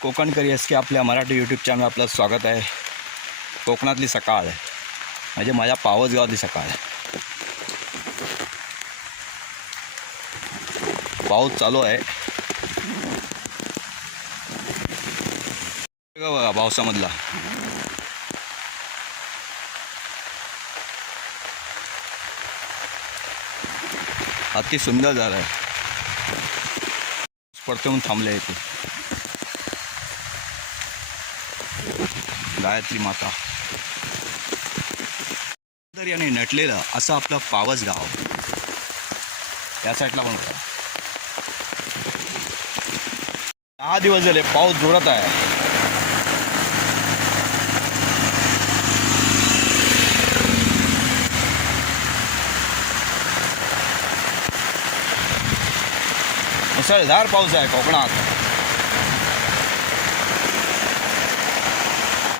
कोकणकरी S के आपल्या Marathi YouTube channel आपलं स्वागत आहे. कोकणातली सकाळ. म्हणजे माझ्या पावसगावातली सकाळ. पाऊस चालू आहे. बघा बघा पावसामधला. अति सुंदर झालं आहे पडते म्हणून थांबले इथे. गायत्री माता. तर याने नटलेलं असं आपलं पावस गाव. या साईडला पण दहा दिवस झाले पाऊस जोरात आहे. मुसळधार पाऊस आहे कोकणात.